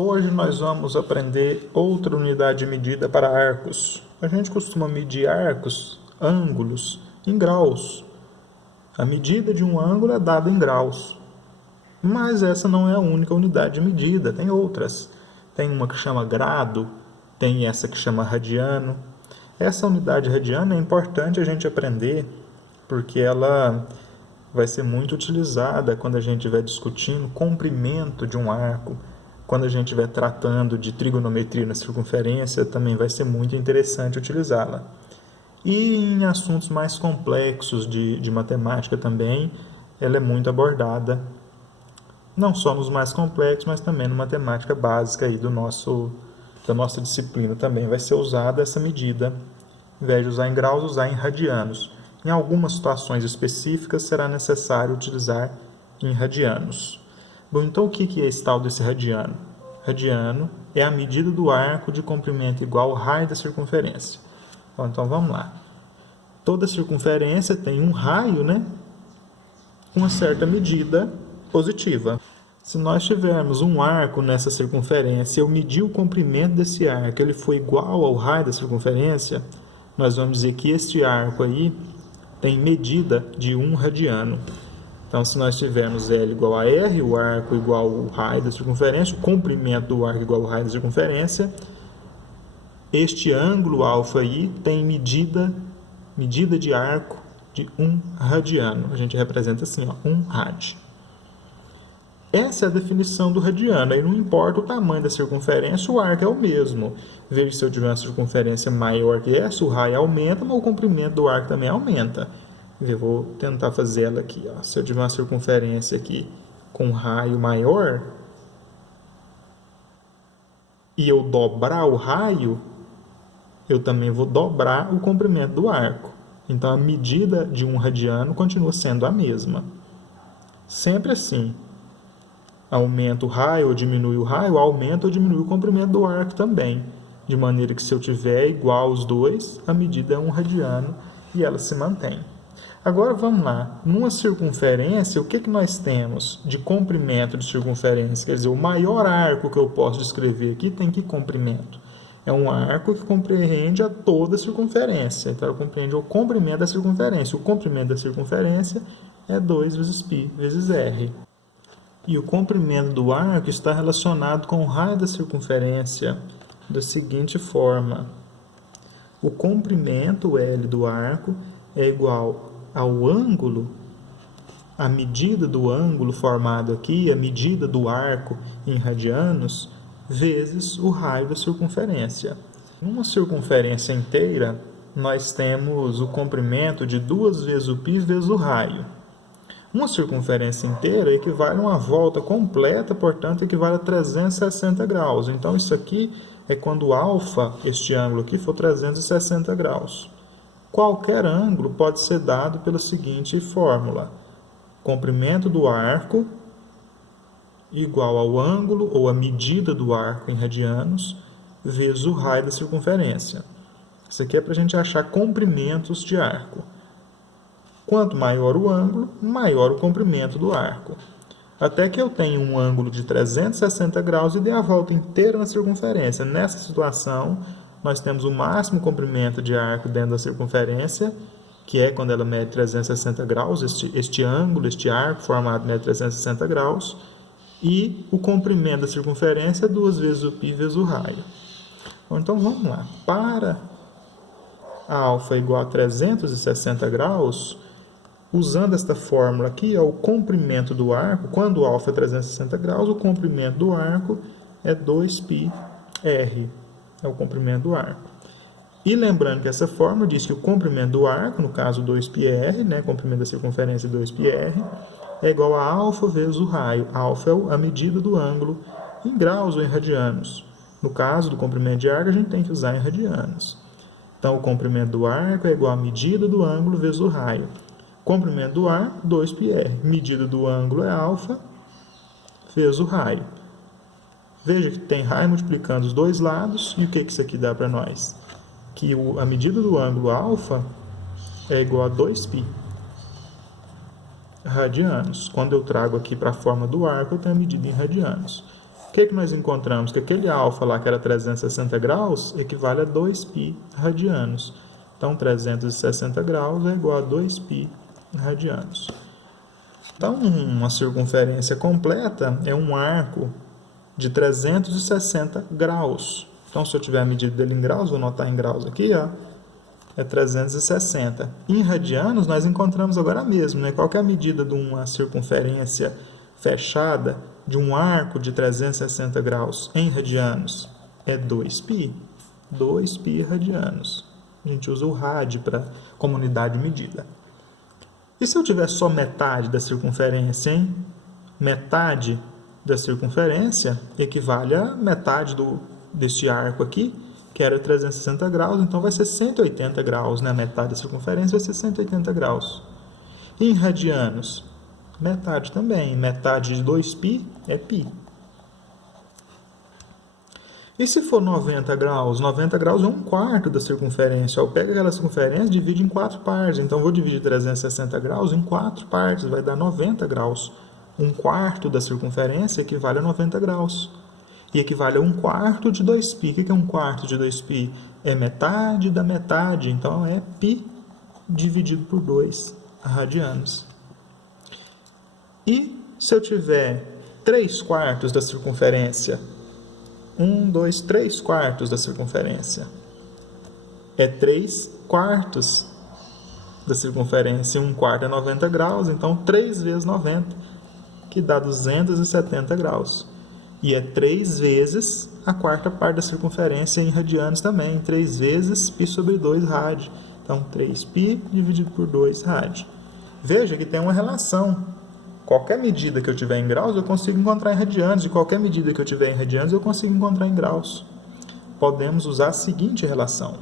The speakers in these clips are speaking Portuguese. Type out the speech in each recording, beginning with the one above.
Hoje nós vamos aprender outra unidade de medida para arcos. A gente costuma medir arcos, ângulos, em graus. A medida de um ângulo é dada em graus. Mas essa não é a única unidade de medida, tem outras. Tem uma que chama grado, tem essa que chama radiano. Essa unidade radiana é importante a gente aprender, porque ela vai ser muito utilizada quando a gente estiver discutindo o comprimento de um arco. Quando a gente estiver tratando de trigonometria na circunferência, também vai ser muito interessante utilizá-la. E em assuntos mais complexos de matemática também, ela é muito abordada, não só nos mais complexos, mas também na matemática básica aí da nossa disciplina também vai ser usada essa medida. Em vez de usar em graus, usar em radianos. Em algumas situações específicas, será necessário utilizar em radianos. Bom, então o que é esse tal desse radiano? Radiano é a medida do arco de comprimento igual ao raio da circunferência. Bom, então vamos lá. Toda circunferência tem um raio, né? Com uma certa medida positiva. Se nós tivermos um arco nessa circunferência e eu medir o comprimento desse arco, ele for igual ao raio da circunferência, nós vamos dizer que este arco aí tem medida de 1 radiano. Então, se nós tivermos L igual a R, o arco igual ao raio da circunferência, o comprimento do arco igual ao raio da circunferência, este ângulo alfa aí tem medida de arco de 1 radiano. A gente representa assim, ó, 1 rad. Essa é a definição do radiano. Aí não importa o tamanho da circunferência, o arco é o mesmo. Veja, se eu tiver uma circunferência maior que essa, o raio aumenta, mas o comprimento do arco também aumenta. Eu vou tentar fazer ela aqui. Ó. Se eu tiver uma circunferência aqui com um raio maior e eu dobrar o raio, eu também vou dobrar o comprimento do arco. Então, a medida de 1 radiano continua sendo a mesma. Sempre assim. Aumenta o raio ou diminui o raio, aumenta ou diminui o comprimento do arco também. De maneira que se eu tiver igual os dois, a medida é 1 radiano e ela se mantém. Agora vamos lá, numa circunferência, o que nós temos de comprimento de circunferência? Quer dizer, o maior arco que eu posso descrever aqui tem que comprimento? É um arco que compreende a toda a circunferência, então ele compreende o comprimento da circunferência. O comprimento da circunferência é 2 vezes π vezes r. E o comprimento do arco está relacionado com o raio da circunferência da seguinte forma. O comprimento L do arco é igual ao ângulo, a medida do ângulo formado aqui, a medida do arco em radianos, vezes o raio da circunferência. Numa circunferência inteira, nós temos o comprimento de 2 vezes o π vezes o raio. Uma circunferência inteira equivale a uma volta completa, portanto, equivale a 360 graus. Então, isso aqui é quando alfa, este ângulo aqui, for 360 graus. Qualquer ângulo pode ser dado pela seguinte fórmula. Comprimento do arco igual ao ângulo ou a medida do arco em radianos vezes o raio da circunferência. Isso aqui é para a gente achar comprimentos de arco. Quanto maior o ângulo, maior o comprimento do arco. Até que eu tenha um ângulo de 360 graus e dê a volta inteira na circunferência. Nessa situação, nós temos o máximo comprimento de arco dentro da circunferência, que é quando ela mede 360 graus, este ângulo, este arco formado mede 360 graus, e o comprimento da circunferência é 2 vezes o π vezes o raio. Então, vamos lá. Para a alfa igual a 360 graus, usando esta fórmula aqui, o comprimento do arco, quando o alfa é 360 graus, o comprimento do arco é 2πr, é o comprimento do arco. E lembrando que essa fórmula diz que o comprimento do arco, no caso 2πr, né, comprimento da circunferência 2πr, é igual a alfa vezes o raio. Alfa é a medida do ângulo em graus ou em radianos. No caso do comprimento de arco, a gente tem que usar em radianos. Então, o comprimento do arco é igual a medida do ângulo vezes o raio. Comprimento do arco, 2πr. Medida do ângulo é alfa vezes o raio. Veja que tem raio multiplicando os dois lados. E o que isso aqui dá para nós? Que a medida do ângulo alfa é igual a 2π radianos. Quando eu trago aqui para a forma do arco, eu tenho a medida em radianos. O que nós encontramos? Que aquele alfa lá, que era 360 graus, equivale a 2π radianos. Então, 360 graus é igual a 2π radianos. Então, uma circunferência completa é um arco de 360 graus. Então, se eu tiver a medida dele em graus, vou anotar em graus aqui, ó, é 360. Em radianos, nós encontramos agora mesmo, né? Qual que é a medida de uma circunferência fechada de um arco de 360 graus em radianos? É 2π. 2π radianos. A gente usa o rádio para como unidade de medida. E se eu tiver só metade da circunferência, hein? Metade da circunferência equivale a metade deste arco aqui, que era 360 graus, então vai ser 180 graus, né? Metade da circunferência vai ser 180 graus. E em radianos, metade também. Metade de 2π é π. E se for 90 graus? 90 graus é um quarto da circunferência. Eu pego aquela circunferência e divido em 4 partes. Então, eu vou dividir 360 graus em 4 partes. Vai dar 90 graus. Um quarto da circunferência equivale a 90 graus. E equivale a um quarto de 2π. O que é um quarto de 2π? É metade da metade. Então, é π dividido por 2 radianos. E se eu tiver 3 quartos da circunferência? 1, 2, 3 quartos da circunferência. É 3 quartos da circunferência. 1 quarto é 90 graus, então 3 vezes 90, que dá 270 graus. E é 3 vezes a quarta parte da circunferência em radianos também. 3 vezes π sobre 2 rádio. Então, 3π dividido por 2 rádio. Veja que tem uma relação. Qualquer medida que eu tiver em graus, eu consigo encontrar em radianos. E qualquer medida que eu tiver em radianos, eu consigo encontrar em graus. Podemos usar a seguinte relação.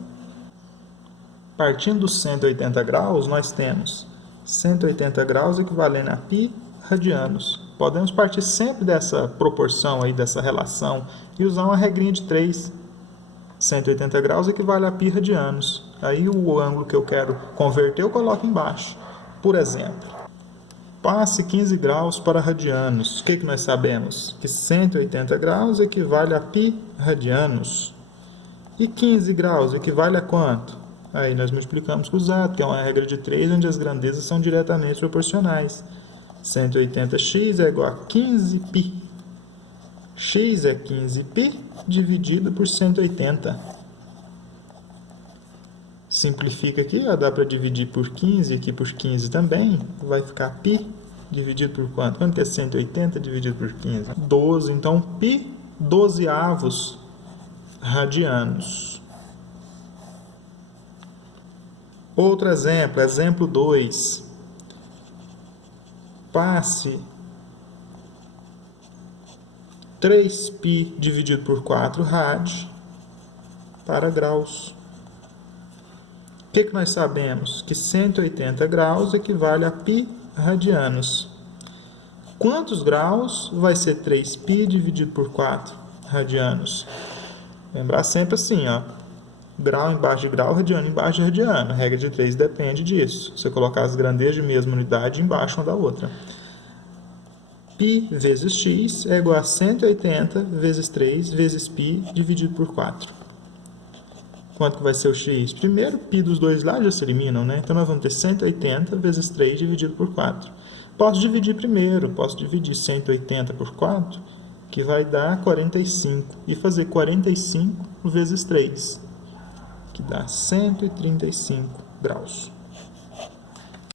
Partindo dos 180 graus, nós temos 180 graus equivalendo a π radianos. Podemos partir sempre dessa proporção aí, dessa relação, e usar uma regrinha de 3. 180 graus equivale a π radianos. Aí o ângulo que eu quero converter, eu coloco embaixo. Por exemplo, passe 15 graus para radianos. O que nós sabemos? Que 180 graus equivale a π radianos. E 15 graus equivale a quanto? Aí nós multiplicamos com o exato, que é uma regra de 3, onde as grandezas são diretamente proporcionais. 180x é igual a 15π. X é 15π dividido por 180. Simplifica aqui, ó, dá para dividir por 15, aqui por 15 também. Vai ficar π dividido por quanto? Quanto que é 180 dividido por 15? 12. Então, π 12avos radianos. Outro exemplo, exemplo 2. Passe 3π dividido por 4 rádio para graus. O que nós sabemos? Que 180 graus equivale a π radianos. Quantos graus vai ser 3π dividido por 4 radianos? Lembrar sempre assim, ó. Grau embaixo de grau, radiano embaixo de radiano. A regra de 3 depende disso. Você colocar as grandezas de mesma unidade embaixo uma da outra. π vezes x é igual a 180 vezes 3 vezes π dividido por 4. Quanto que vai ser o x? Primeiro, π dos dois lados já se eliminam, né? Então, nós vamos ter 180 vezes 3 dividido por 4. Posso dividir primeiro. Posso dividir 180 por 4, que vai dar 45. E fazer 45 vezes 3, que dá 135 graus.